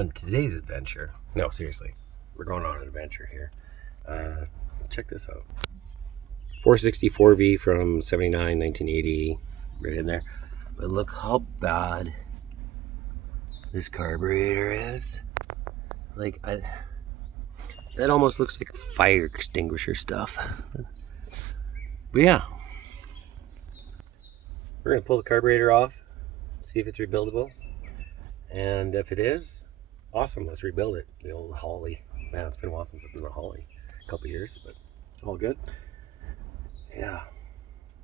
on today's adventure. No, seriously, we're going on an adventure here. Check this out. 464V from 79, 1980, right in there. But look how bad this carburetor is. Like, that almost looks like fire extinguisher stuff. But yeah, we're gonna pull the carburetor off, see if it's rebuildable. And if it is, awesome, let's rebuild it. The old Holly. Man, it's been a while since I've been a Holly. A couple years, but all good. Yeah,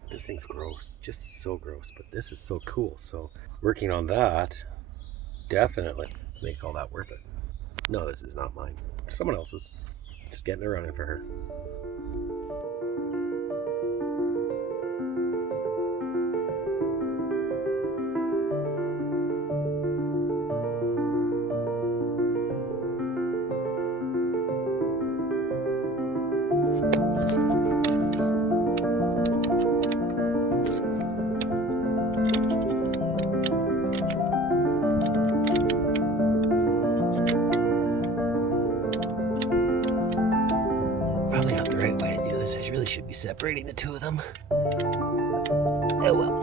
this thing's gross, just so gross, but this is so cool. So working on that definitely makes all that worth it. No, this is not mine. Someone else's. Just getting it running for her. Probably not the right way to do this. I really should be separating the two of them. Oh well.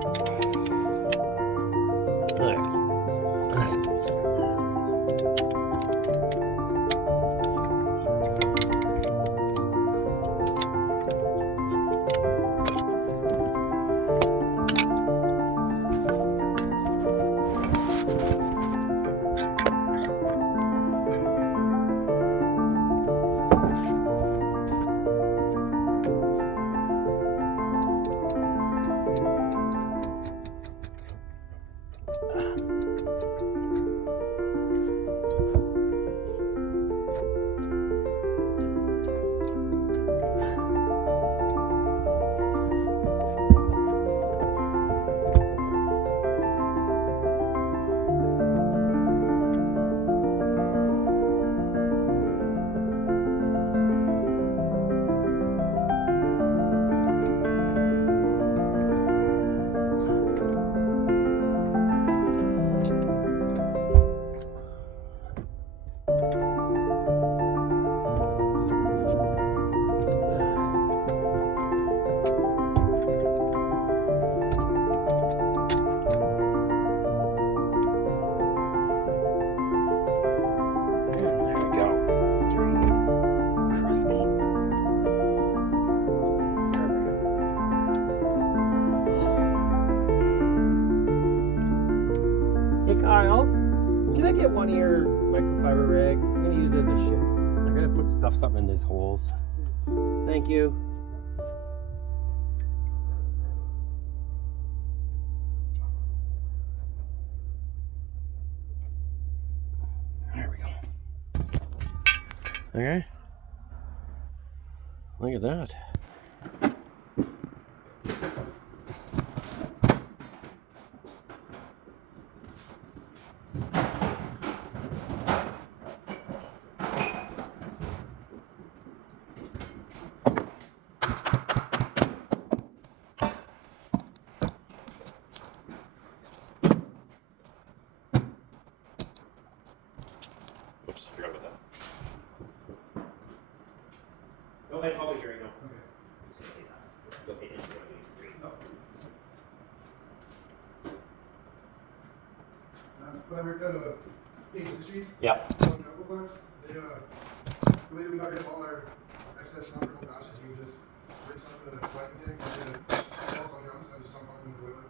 Alright. Let's go. Hey Kyle, can I get one of your microfiber rags? I'm gonna use it as a shit. I'm gonna put something in these holes. Thank you. There we go. Okay. Look at that. Oops, forgot about that. No, that's all we hear right now. Okay. Don't pay attention to what I'm doing. When I worked at Page Industries, Yeah. they, the way that we got rid of all our excess non-critical batches, we would just rinse out the vacuum tank and then also drums and just sump them in the toilet.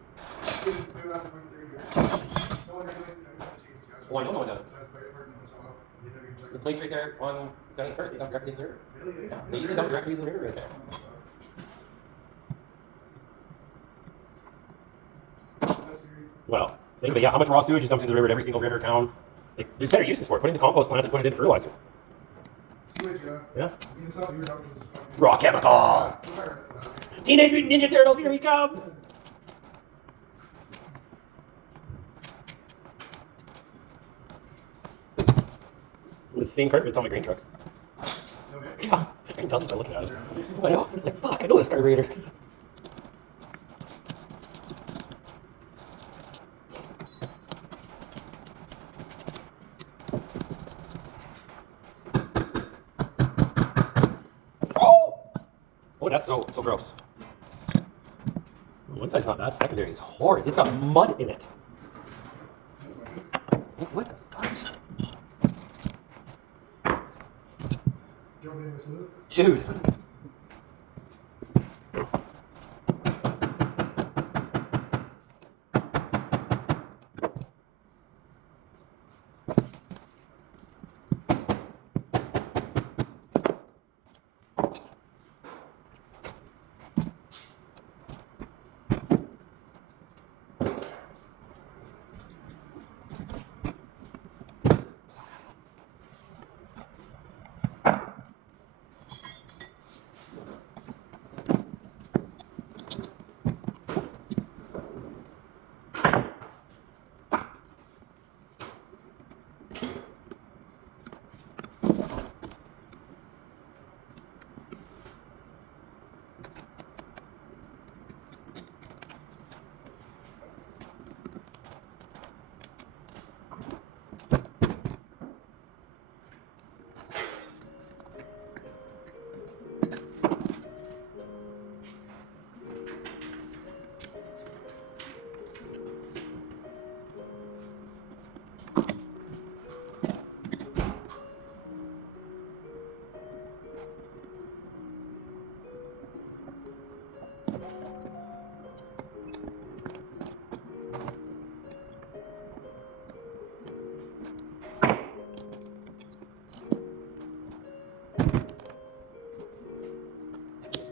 We've been doing that for 30 years. No one regulates the chemical change in Saskatchewan. Oh, I know no one does. Besides the fire department once in a while. They never even check The place right there on 71st, they dump directly into the river. Really? Yeah, they used to dump directly into the river right there. Well, think of it, yeah, how much raw sewage is dumped into the river at every single river town? Like, there's better uses for it. Put it in the compost plant and put it in fertilizer. Sewage, yeah. Yeah. I mean, it's not even talking about fucking Raw chemical! Teenage Mutant Ninja Turtles, here we come! With the same cartridge, it's on my green truck. Okay. God, I can tell just by looking at it. I know, it's like, fuck, I know this carburetor. that's so gross. One side's not bad, secondary is horrid. It's got mud in it. What the fuck? Dude.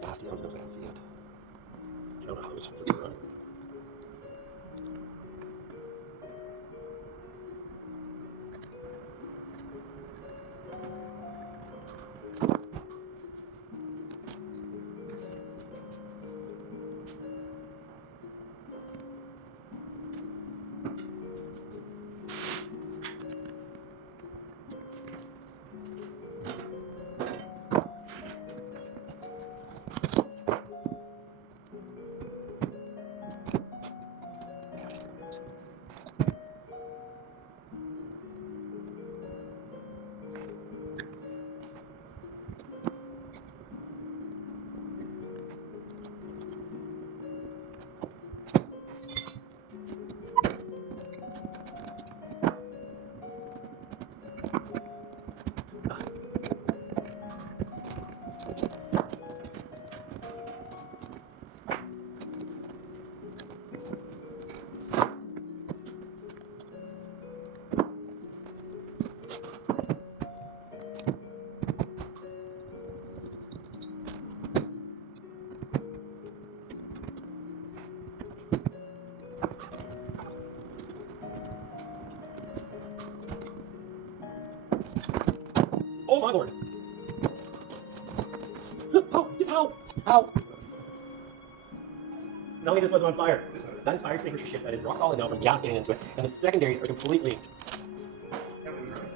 I don't know if I can see it. I don't know how this will run. Oh my lord! Ow! Ow! Tell me this wasn't on fire. That is fire extinguisher shit. That is rock solid now from gas getting into it. And the secondaries are completely... I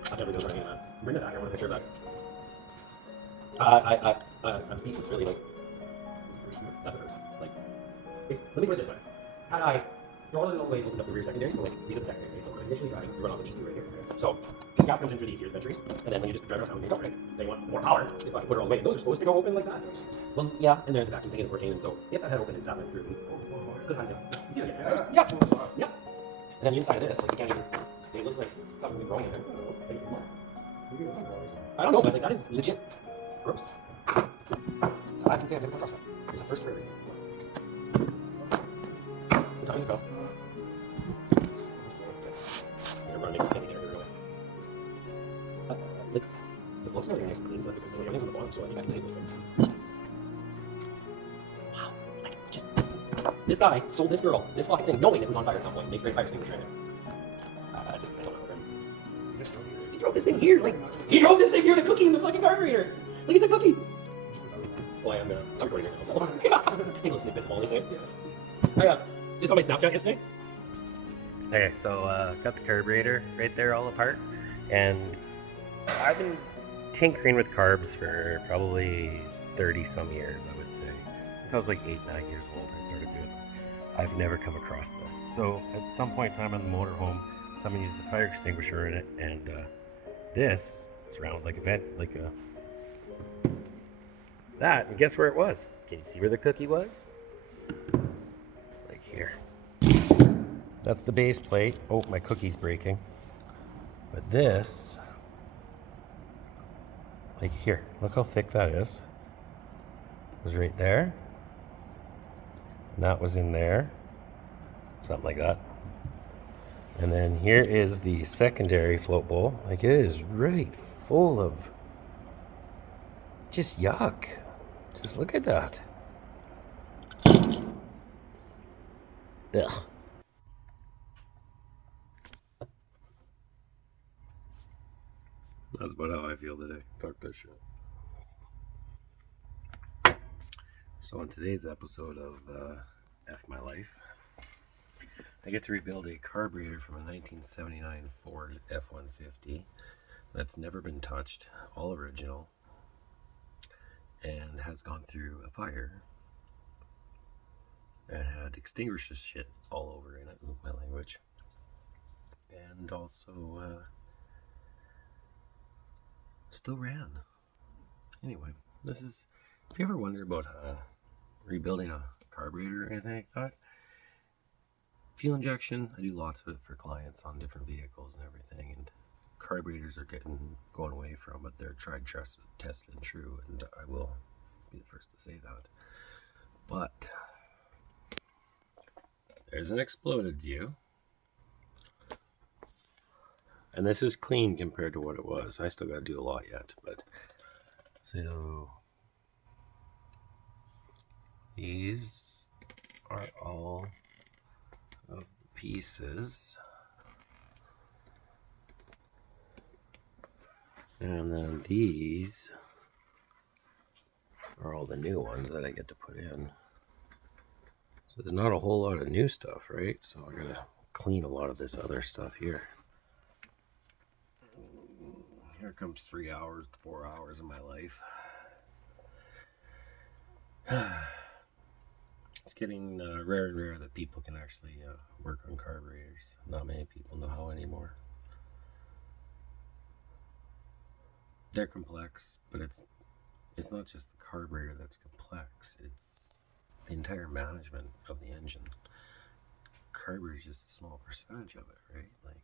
can't believe those running in that. Bring it back, I want a picture of that. I'm speechless, really, like... That's a first. Like, let me put it this way. Had I thrown it all the way and opened up the rear secondary, so like, these are the secondaries, so when I'm initially driving, you run off of these two right here. So, gas comes in through these here, the batteries, and then when you just drive around town, you go, right? They want more power. If I put it all the way, those are supposed to go open like that. Well, yeah, and then the vacuum thing isn't working, and so if I had opened it, that went through. Good time, you see it again, right? Yeah. Yeah. And then the inside of this, like, you can't even, it looks like something's been growing in there. I don't know, but like, that is legit gross. So I can say I've never come across that. There's a first for everything. What time is it, Bill? I'm running a penny really. Like, the float's not very nice and clean, so that's a good thing. Everything's on the bottom, so I think I can save those things. Wow, like, just, this guy sold this girl this fucking thing knowing it was on fire at some point. They sprayed fire extinguisher in it. I don't know. He drove this thing here, like, he drove this thing here, the cookie in the fucking carburetor. Like, it's a cookie. Well, I'm recording right now, so take a little snippets while they say. I just on my Snapchat yesterday. Okay, so got the carburetor right there all apart, and I've been tinkering with carbs for probably 30 some years, I would say. Since I was like 8-9 years old, I started doing it. I've never come across this. So at some point in time in the motorhome, someone used the fire extinguisher in it, and this is round like a vent, like a that, and guess where it was? Can you see where the cookie was? Like here. That's the base plate. Oh, my cookie's breaking. But this, like here, look how thick that is. It was right there. And that was in there. Something like that. And then here is the secondary float bowl. Like it is right full of just yuck. Just look at that. Ugh. That's about how I feel today. Fuck this shit. So on today's episode of F My Life, I get to rebuild a carburetor from a 1979 Ford F-150 that's never been touched, all original, and has gone through a fire and had extinguishes shit all over in it, in my language, and also still ran. Anyway, this is, if you ever wonder about rebuilding a carburetor or anything like that, fuel injection, I do lots of it for clients on different vehicles and everything, and carburetors are going away from it. They're tried, tested, and true, and I will be the first to say that. But there's an exploded view, and this is clean compared to what it was. I still got to do a lot yet, but so these are all of the pieces, and then these are all the new ones that I get to put in. So there's not a whole lot of new stuff, right? So I gotta clean a lot of this other stuff here. Here comes 3 hours to 4 hours of my life. It's getting rare and rare that people can actually work on carburetors. Not many people know how anymore. They're complex, but it's not just the carburetor that's complex. It's the entire management of the engine. Carburetor is just a small percentage of it, right? Like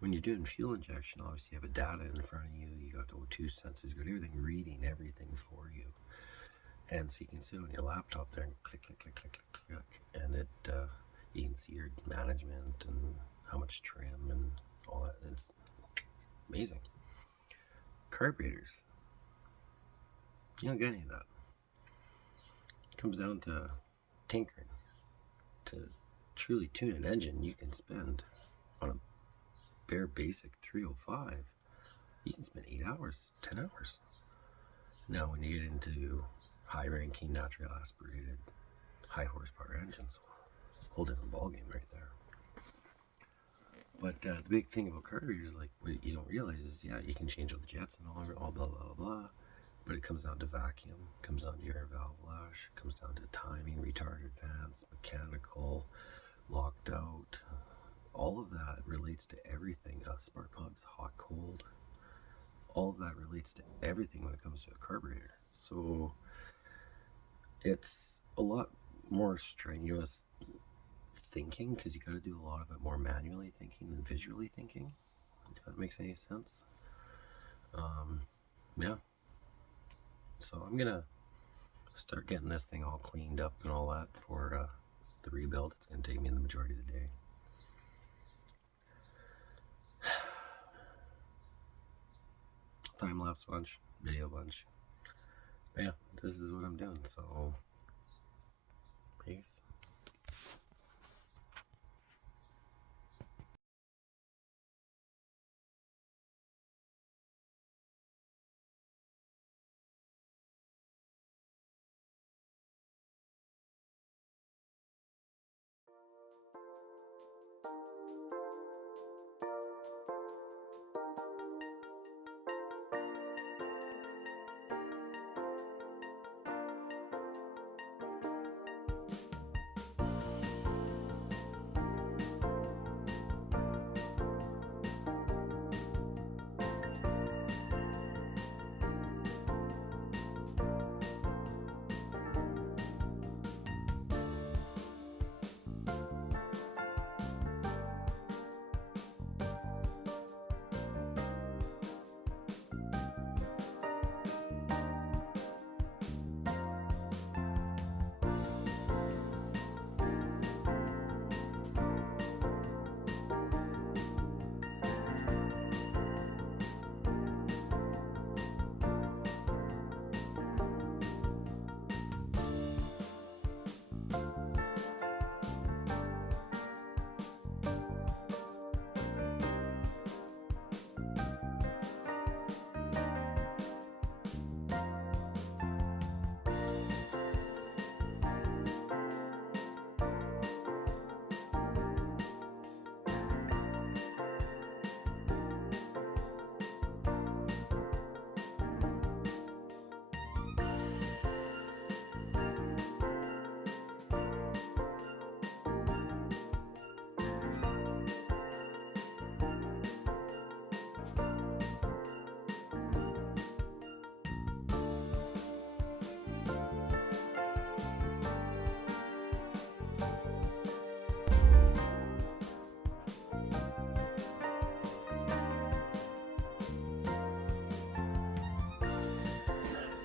when you're doing fuel injection, obviously you have a data in front of you. You got O2 sensors, you got everything reading everything for you. And so you can sit on your laptop there and click, click, click, click, click, click, and it you can see your management and how much trim and all that. And it's amazing. Carburetors, you don't get any of that. It comes down to tinkering. To truly tune an engine, you can spend on a bare basic 305. You can spend 8 hours, 10 hours. Now, when you get into high-ranking, naturally aspirated, high-horsepower engines, whole different ballgame right there. But the big thing about carburetors, like what you don't realize is, yeah, you can change out the jets and all blah, blah, blah, but it comes down to vacuum, comes down to your valve lash, comes down to timing, retarded fans, mechanical, locked out. All of that relates to everything. Spark plugs, hot, cold. All of that relates to everything when it comes to a carburetor. So it's a lot more strenuous thinking because you got to do a lot of it more manually thinking than visually thinking, if that makes any sense. Yeah. So I'm gonna start getting this thing all cleaned up and all that for the rebuild. It's gonna take me the majority of the day. Time lapse bunch, video bunch. But yeah, this is what I'm doing. So peace.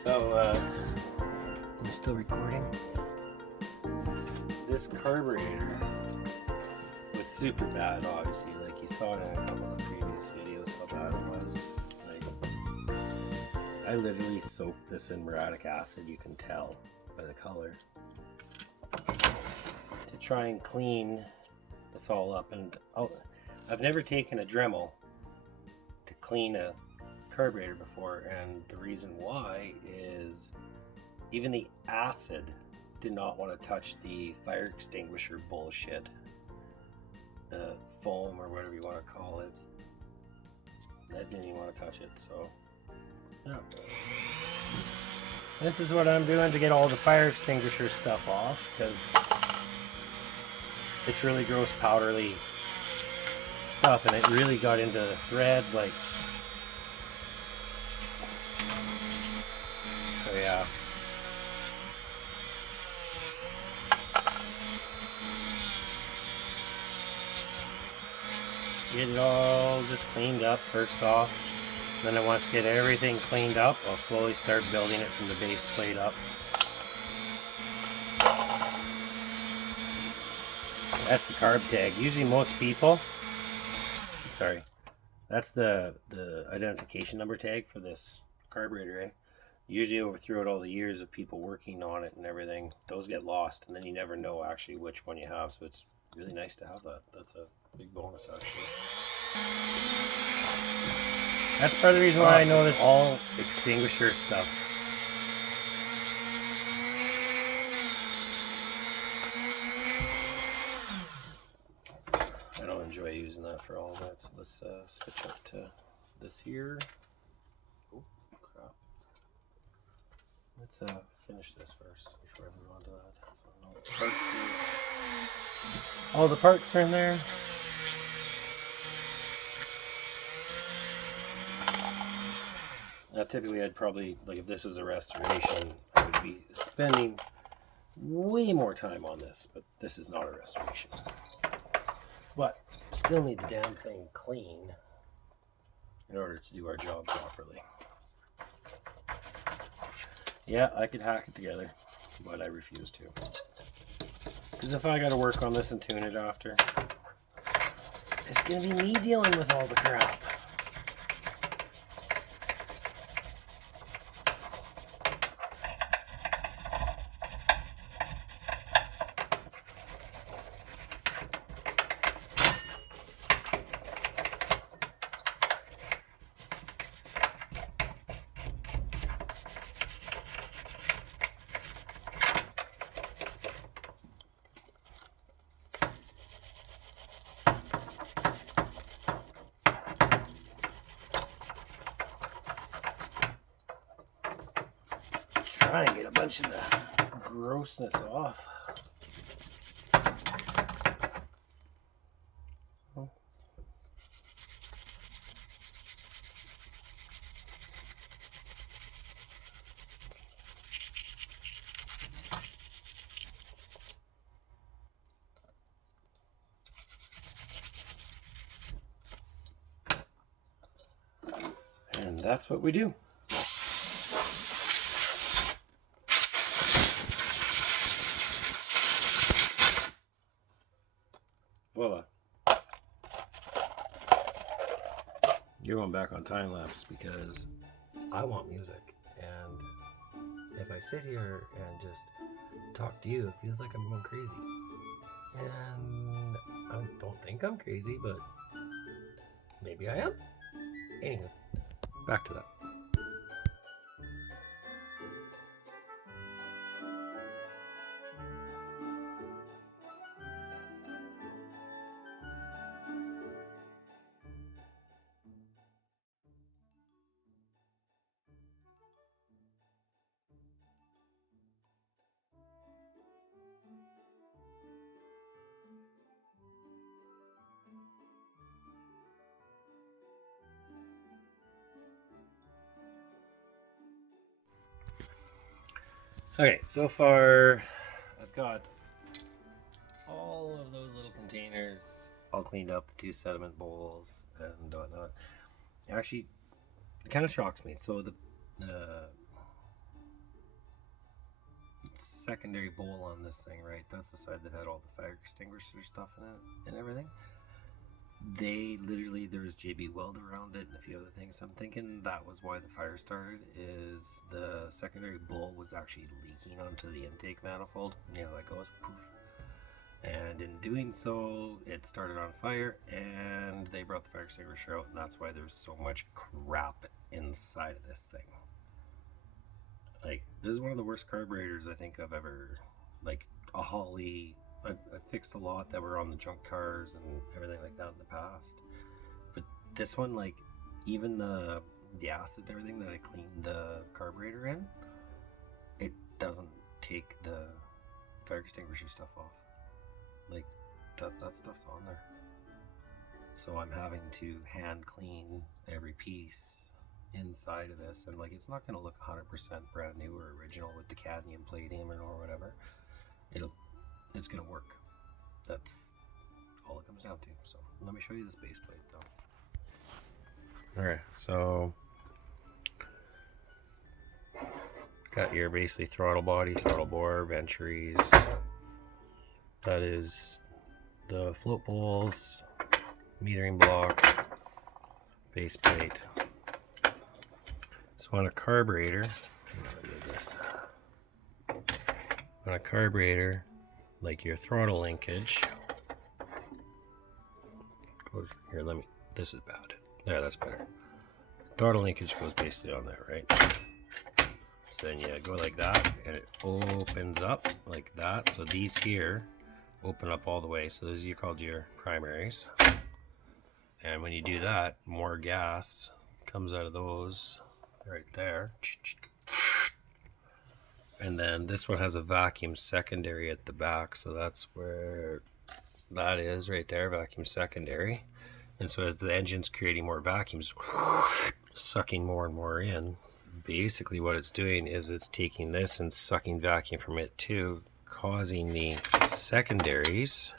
So, I'm still recording. This carburetor was super bad, obviously. Like, you saw it in a couple of previous videos how bad it was. Like, I literally soaked this in muriatic acid, you can tell by the color, to try and clean this all up. And I've never taken a Dremel to clean a carburetor before, and the reason why is even the acid did not want to touch the fire extinguisher bullshit, the foam or whatever you want to call it. That didn't even want to touch it. So yeah, this is what I'm doing to get all the fire extinguisher stuff off, because it's really gross powdery stuff, and it really got into the threads. Like, so yeah. Get it all just cleaned up first off. Then I want to get everything cleaned up. I'll slowly start building it from the base plate up. That's the carb tag. Usually most people, sorry, that's the identification number tag for this carburetor, eh? Usually throughout all the years of people working on it and everything, those get lost, and then you never know actually which one you have. So it's really nice to have that. That's a big bonus, actually. That's part of the reason why I know that all extinguisher stuff. I don't enjoy using that for all of that. So let's switch up to this here. Oh crap! Let's finish this first before I move on to that. So, all the parts are in there. Now, typically, I'd probably, like, if this was a restoration, I would be spending way more time on this, but this is not a restoration. But still need the damn thing clean in order to do our job properly. Yeah, I could hack it together, but I refuse to. Because if I gotta work on this and tune it after, it's gonna be me dealing with all the crap. Try and get a bunch of the grossness off. And that's what we do. Voila. You're going back on time lapse because I want music, and if I sit here and just talk to you, it feels like I'm going crazy. And I don't think I'm crazy, but maybe I am. Anywho, back to that. Okay, so far I've got all of those little containers all cleaned up, the 2 sediment bowls and whatnot. Actually, it kind of shocks me. So the secondary bowl on this thing, right? That's the side that had all the fire extinguisher stuff in it and everything. They literally, there was JB weld around it and a few other things. I'm thinking that was why the fire started, is the secondary bowl was actually leaking onto the intake manifold. You know, that goes poof. And in doing so, it started on fire and they brought the fire extinguisher out, and that's why there's so much crap inside of this thing. Like, this is one of the worst carburetors I think I've ever, like, a Holly. I've fixed a lot that were on the junk cars and everything like that in the past. But this one, like, even the acid and everything that I cleaned the carburetor in, it doesn't take the fire extinguisher stuff off. Like, that stuff's on there. So I'm having to hand clean every piece inside of this, and like, it's not going to look 100% brand new or original with the cadmium palladium or whatever. It's going to work. That's all it comes down to. So let me show you this base plate though. Alright, so got your basically throttle body, throttle bore, ventures. That is the float bowls, metering block, base plate. So on a carburetor, like your throttle linkage, goes here. This is bad. There, that's better. Throttle linkage goes basically on there, right? So then you go like that, and it opens up like that. So these here open up all the way. So those are called your primaries. And when you do that, more gas comes out of those right there. And then this one has a vacuum secondary at the back, so that's where that is right there, vacuum secondary. And so as the engine's creating more vacuums, sucking more and more in, basically what it's doing is it's taking this and sucking vacuum from it too, causing the secondaries,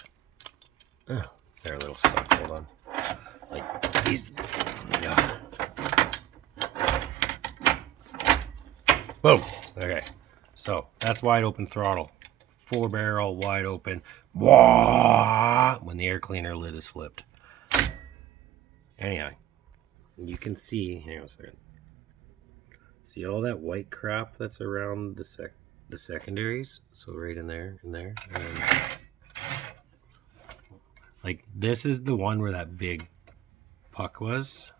they're a little stuck, hold on, like these, boom, okay. So that's wide open throttle, 4-barrel, wide open, when the air cleaner lid is flipped. Anyhow, you can see, hang on a second. See all that white crap that's around the secondaries? So right in there, and then, like, this is the one where that big puck was.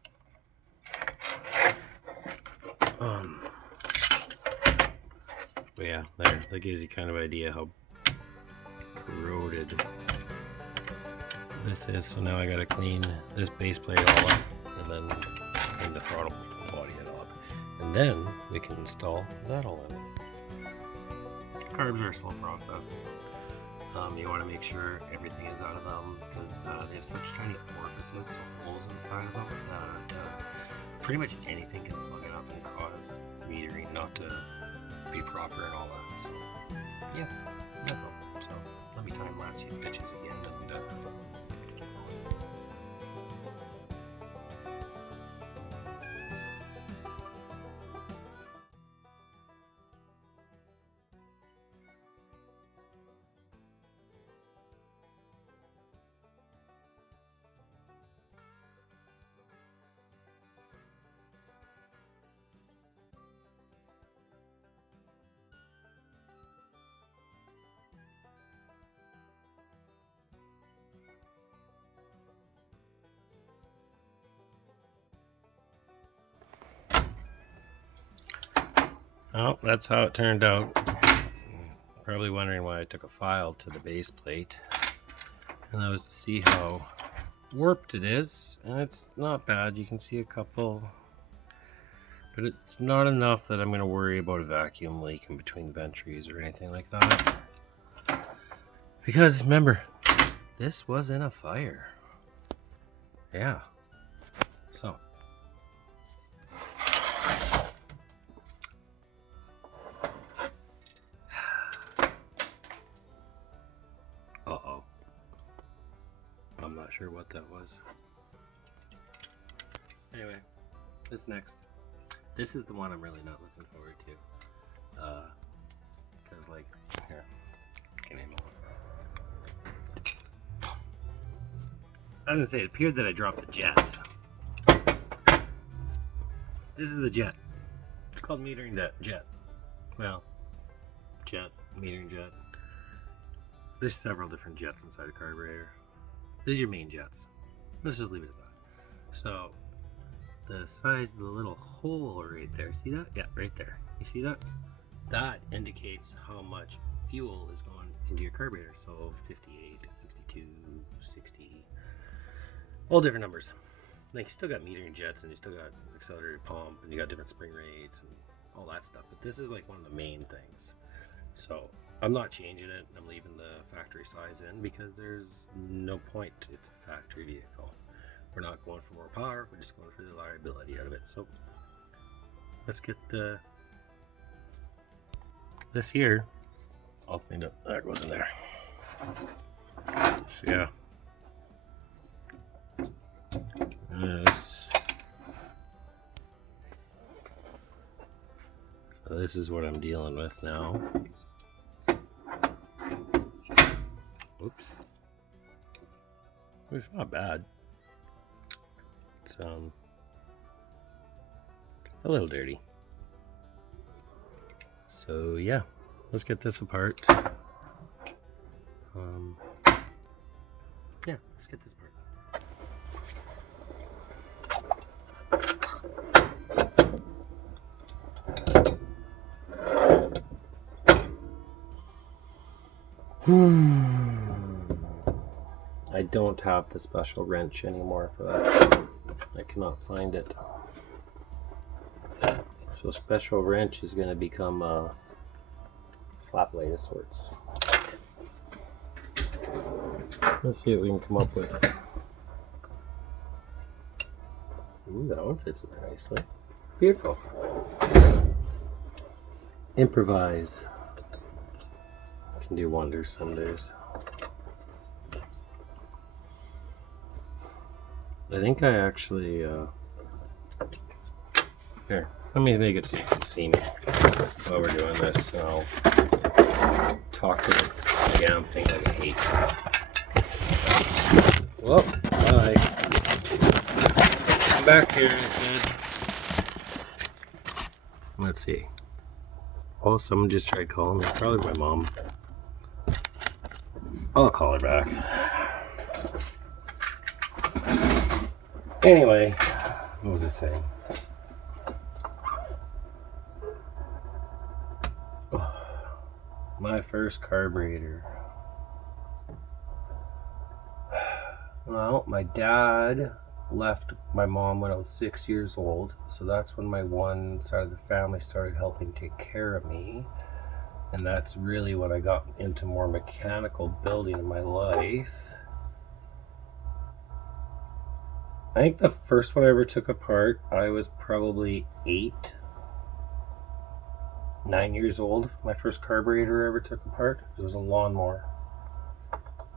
But yeah, there, that gives you kind of idea how corroded this is. So now I gotta clean this base plate all up, and then clean the throttle body all up, and then we can install that all in. Carbs are a slow process. You want to make sure everything is out of them, because they have such tiny orifices, holes inside of them, that pretty much anything can plug it up and cause metering not to be proper and all that. So yeah, that's all. So let me time lapse you the bitches again, and keep going. Oh, that's how it turned out. Probably wondering why I took a file to the base plate. And that was to see how warped it is. And it's not bad. You can see a couple. But it's not enough that I'm going to worry about a vacuum leak in between the ventries or anything like that. Because remember, this was in a fire. Yeah. So. Uh-oh. I'm not sure what that was. Anyway, this next. This is the one I'm really not looking forward to. Because was like, here, give me a moment. I was gonna say, it appeared that I dropped the jet. This is the jet. It's called metering jet. Well, jet, metering jet. There's several different jets inside a carburetor. These are your main jets. Let's just leave it at that. So, the size of the little hole right there, see that? Yeah, right there. You see that? That indicates how much fuel is going into your carburetor. So 58, 62, 60, all different numbers. Like, you still got metering jets, and you still got accelerated pump, and you got different spring rates and all that stuff. But this is like one of the main things. So I'm not changing it. I'm leaving the factory size in because there's no point. It's a factory vehicle. We're not going for more power. We're just going for the reliability out of it. So let's get this here all cleaned up. That goes in there. So yeah. So this is what I'm dealing with now. Oops. It's not bad. It's a little dirty. So yeah, let's get this apart. Yeah, let's get this apart. I don't have the special wrench anymore for that. I cannot find it. So special wrench is going to become a flat blade of sorts. Let's see what we can come up with. Ooh, that one fits in there nicely. Beautiful. Improvise. Can do wonders some days. I think I actually here, let me make it so you can see me while we're doing this, and I'll talk to the damn thing like I hate. Well, bye. Come back here, I said. Let's see. Oh, someone just tried calling me. Probably my mom. I'll call her back. Anyway, what was I saying? My first carburetor. Well, my dad left my mom when I was 6 years old, so that's when my one side of the family started helping take care of me, and that's really when I got into more mechanical building in my life. I think the first one I ever took apart, I was probably 9 years old. My first carburetor I ever took apart, it was a lawnmower.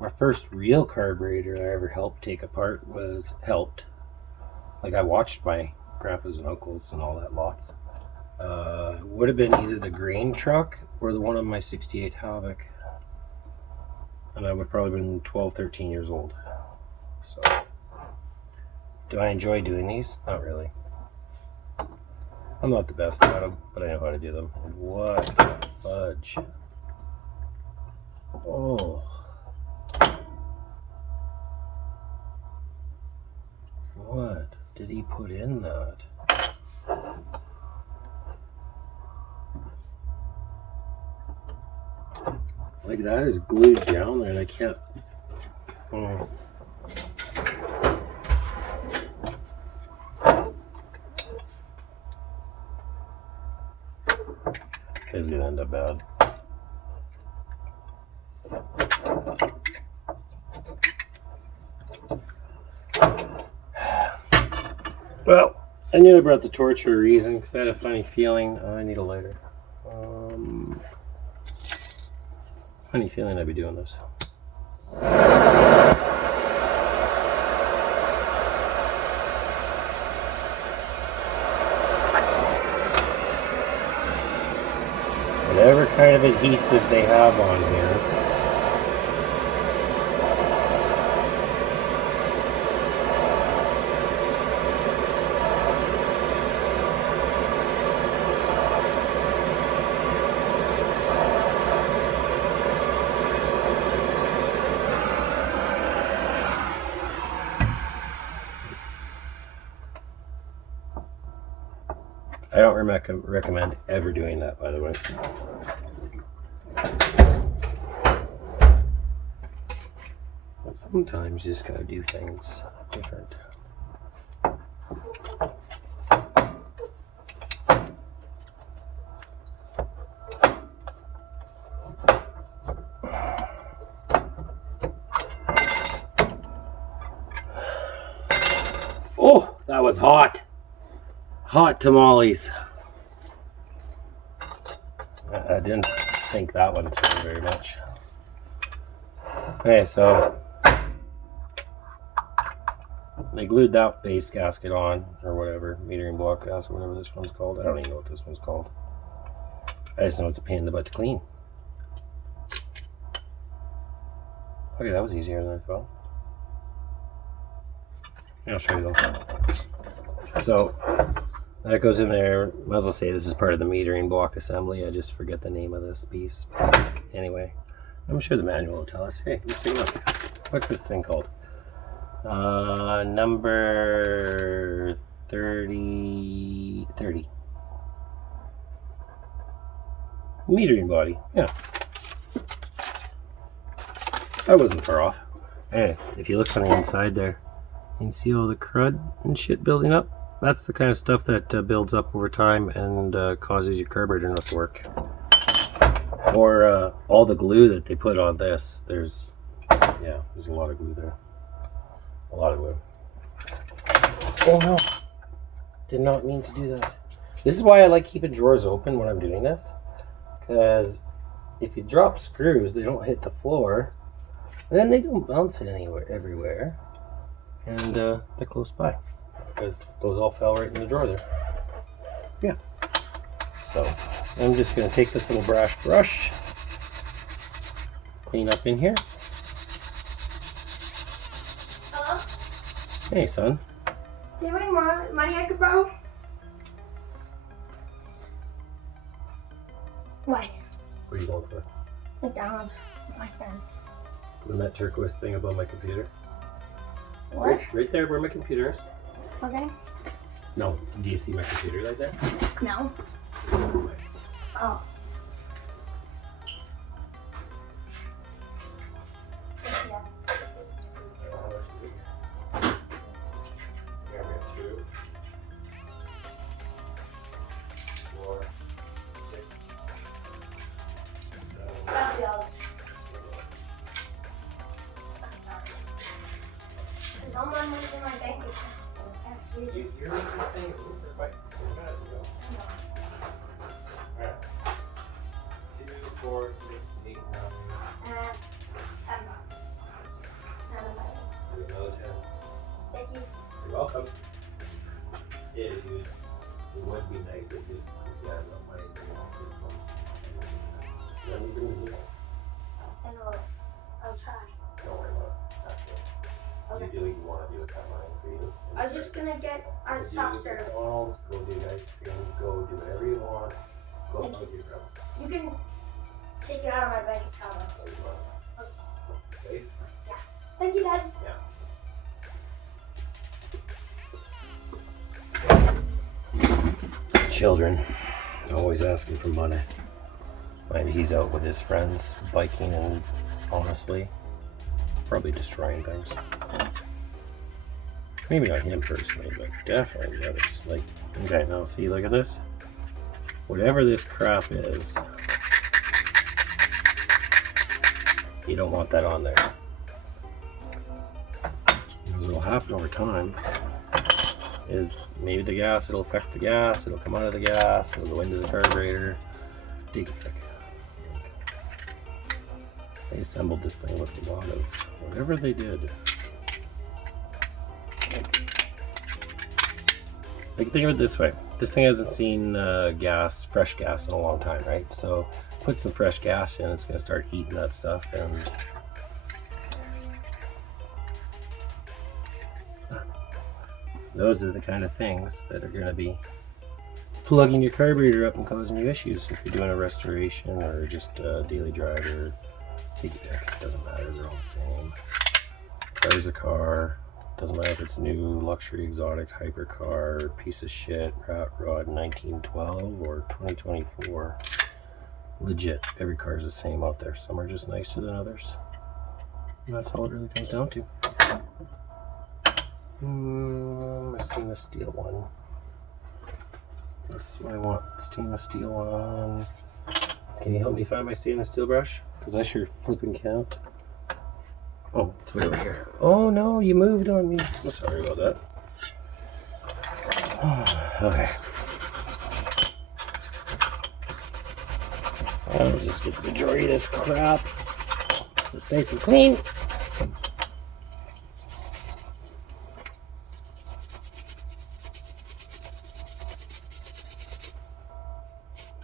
My first real carburetor I ever helped take apart was like I watched my grandpas and uncles and all that lots. Would have been either the grain truck or the one on my 68 Havoc. And I would probably have been 12, 13 years old. So, do I enjoy doing these? Not really. I'm not the best at them, but I know how to do them. And what the fudge. Oh. What did he put in that? Like, that is glued down there and I can't. Oh. This is gonna end up bad. Well, I knew I brought the torch for a reason because I had a funny feeling. Oh, I need a lighter. Funny feeling I'd be doing this. Whatever kind of adhesive they have on here. I don't recommend ever doing that, by the way. But sometimes you just gotta do things different. Oh, that was hot. Hot tamales. I didn't think that one through very much. Okay, so they glued that base gasket on, or whatever, metering block gasket, whatever this one's called. I don't even know what this one's called. I just know it's a pain in the butt to clean. Okay, that was easier than I thought. I'll show you though. So that goes in there. Might as well say this is part of the metering block assembly. I just forget the name of this piece. Anyway, I'm sure the manual will tell us. Hey, let's take a look. What's this thing called? Number 30. Metering body. Yeah. So I wasn't far off. Hey, if you look on the inside there, you can see all the crud and shit building up. That's the kind of stuff that builds up over time and causes your carburetor not to work. Or all the glue that they put on this. There's a lot of glue there. A lot of glue. Oh no! Did not mean to do that. This is why I like keeping drawers open when I'm doing this. Because if you drop screws, they don't hit the floor. And then they don't bounce everywhere. And they're close by. Because those all fell right in the drawer there. Yeah. So I'm just going to take this little brush, clean up in here. Hello? Hey, son. Do you have any more money I could borrow? What? What are you going for? McDonald's with my friends. And that turquoise thing above my computer? What? Right there where my computer is. Okay. No, do you see my computer right there? No. Oh. Yeah. Yeah, we have 2, 4, 6, 7. That's the other. There's no money in my bank account. You're making this thing move for quite a minute ago. Alright. 2, 4, 6, 8, 9. I'm not. Not a money. Do another 10. Thank you. You're welcome. It would be nice if you had enough money to bring off this one. Then we can do it. And I'll try. Don't worry about it. That's it. Okay. You do what you want to do with that money for you. I was just gonna get our Go soft do serve. McDonald's, go do ice cream, go do whatever you want. Go Thank hug your friends. You can take it out of my bank account. How you want. Safe? Thank you, Dad. Yeah. Children, always asking for money. Maybe he's out with his friends, biking and honestly, probably destroying things. Maybe not him personally, but definitely the others. Like, okay, now see, look at this. Whatever this crap is, you don't want that on there. What'll happen over time is maybe the gas, it'll affect the gas, it'll come out of the gas, it'll go into the carburetor. Dig it back. They assembled this thing with a lot of whatever they did. Like, think of it this way. This thing hasn't seen fresh gas in a long time, right? So put some fresh gas in, it's going to start heating that stuff, and those are the kind of things that are going to be plugging your carburetor up and causing you issues if you're doing a restoration or just a daily driver. Piggyback, doesn't matter, they're all the same. Car's a car, doesn't matter if it's new, luxury, exotic, hypercar, piece of shit, rat rod 1912 or 2024. Legit, every car is the same out there. Some are just nicer than others. And that's all it really comes down to. Stainless steel one. That's what I want, stainless steel one. Can you help me find my stainless steel brush? Because I sure flipping can't. Oh, it's way over here. Oh no, you moved on me. I'm sorry about that. Okay. I'll just get the majority of this crap. It's nice and clean.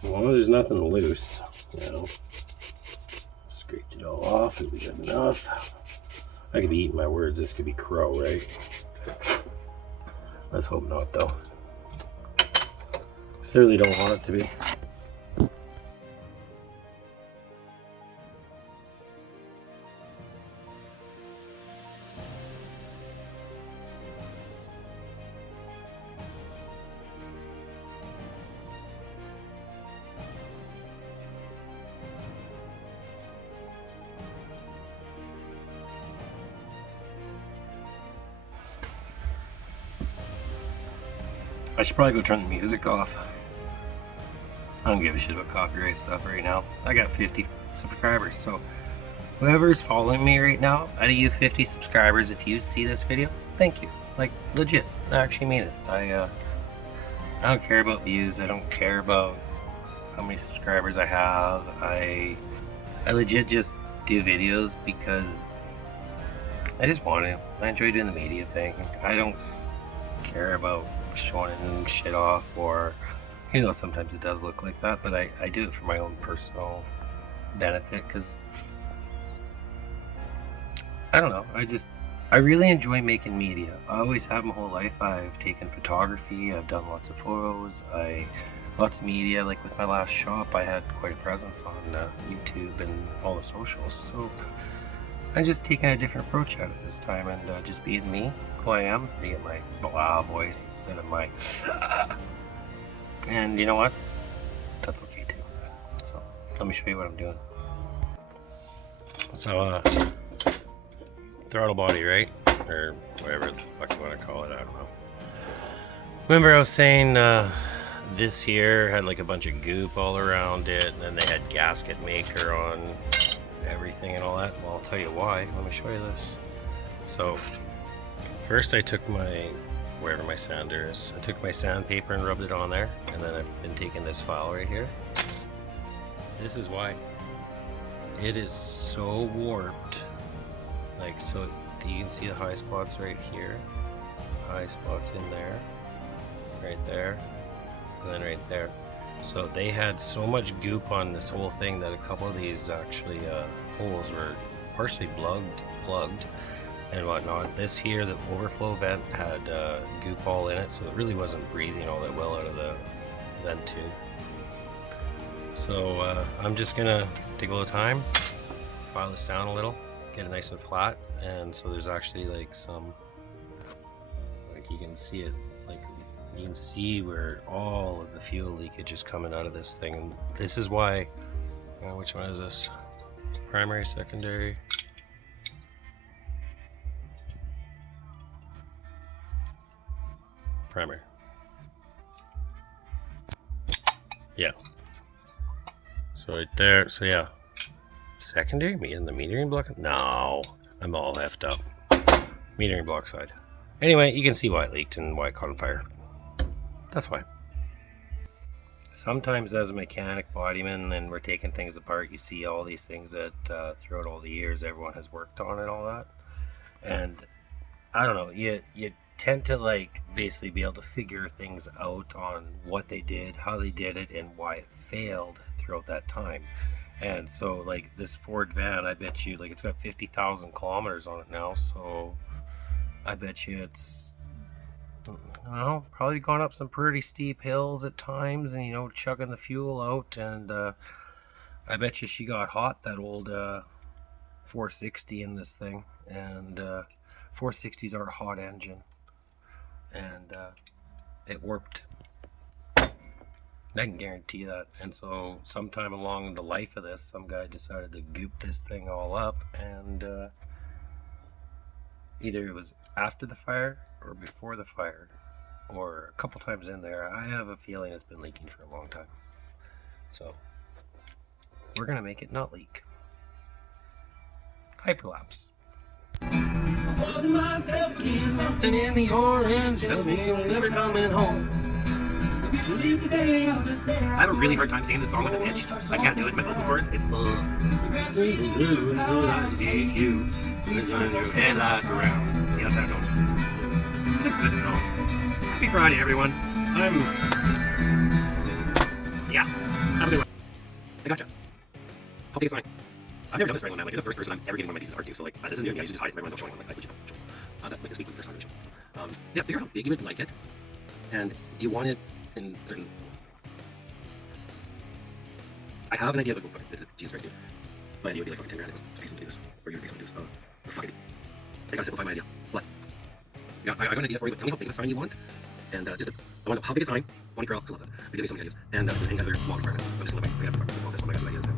As long as there's nothing loose, you know. Scraped it all off, it'll be good enough. I could be eating my words, this could be crow, right? Let's hope not, though. Certainly don't want it to be. I should probably go turn the music off. I don't give a shit about copyright stuff right now. I got 50 subscribers, so whoever's following me right now, out of you 50 subscribers, if you see this video, thank you. Like, legit. I actually mean it. I don't care about views. I don't care about how many subscribers I have. I legit just do videos because I just want to. I enjoy doing the media thing. I don't care about showing shit off, or you know, sometimes it does look like that, but I do it for my own personal benefit, because I don't know, I really enjoy making media. I always have my whole life. I've taken photography, I've done lots of photos, lots of media. Like with my last shop, I had quite a presence on YouTube and all the socials, so I'm just taking a different approach at it this time, and just being me, who I am, being my blah voice instead of my and you know what? That's okay too. So let me show you what I'm doing. So throttle body, right? Or whatever the fuck you want to call it, I don't know. Remember I was saying this here had like a bunch of goop all around it, and then they had gasket maker on everything and all that. Well, I'll tell you why. Let me show you this. So first I took my, wherever my sander is, I took my sandpaper and rubbed it on there, and then I've been taking this file right here. This is why it is so warped. Like, so you can see the high spots right here, high spots in there, right there, and then right there. So they had so much goop on this whole thing that a couple of these actually holes were partially plugged and whatnot. This here, the overflow vent, had goop all in it, so it really wasn't breathing all that well out of the vent tube. So I'm just gonna take a little time, file this down a little, get it nice and flat, and so there's actually like some, like you can see it, like you can see where all of the fuel leakage is coming out of this thing. And this is why, which one is this? Primary, secondary. Primary. Yeah. So right there, so yeah. Secondary? Me in the metering block? No, I'm all effed up. Metering block side. Anyway, you can see why it leaked and why it caught on fire. That's why. Sometimes as a mechanic bodyman and we're taking things apart, you see all these things that throughout all the years everyone has worked on and all that. And I don't know, you tend to like basically be able to figure things out on what they did, how they did it, and why it failed throughout that time. And so like this Ford van, I bet you like it's got 50,000 kilometers on it now, so I bet you it's, I don't know, probably gone up some pretty steep hills at times, and you know, chugging the fuel out. And I bet you she got hot, that old 460 in this thing. And 460s are a hot engine, and it warped. I can guarantee that. And so sometime along the life of this, some guy decided to goop this thing all up, and either it was after the fire or before the fire, or a couple times in there. I have a feeling it's been leaking for a long time. So we're gonna make it not leak. Hyperlapse. Losing myself again, something in the orange tells me you're never coming home. I have a really hard time singing this song with a pitch. I can't do it in my vocal cords. It's you. Turn your headlights around. See, that's that tone. It's a good song. Happy Friday, everyone. Yeah. Have a good one. I gotcha. I'll take a sign. I've never done this for anyone, man. Like, you're the first person I'm ever getting one of my pieces of art to. So, like, this is new. Yeah, you should just hide it. Everyone don't show anyone. Like, legit, show it. Like, this week was the first time I showed. Yeah, figure out how big you would like it. And do you want it in certain... I have an idea of, like, oh, fuck it. Jesus Christ, dude. My idea would be like fucking 10 grand. It goes, pay some dues. Or you're gonna pay some dues. Fuck it. I gotta simplify my idea. What? Yeah, I got an idea for you, but tell me how big of a sign you want. And I want how big a sign. Bonnie Curl, I love that. It gives me so many ideas. And hang out other small requirements. So I'm just gonna, we're gonna have to talk about this one. I got two ideas now.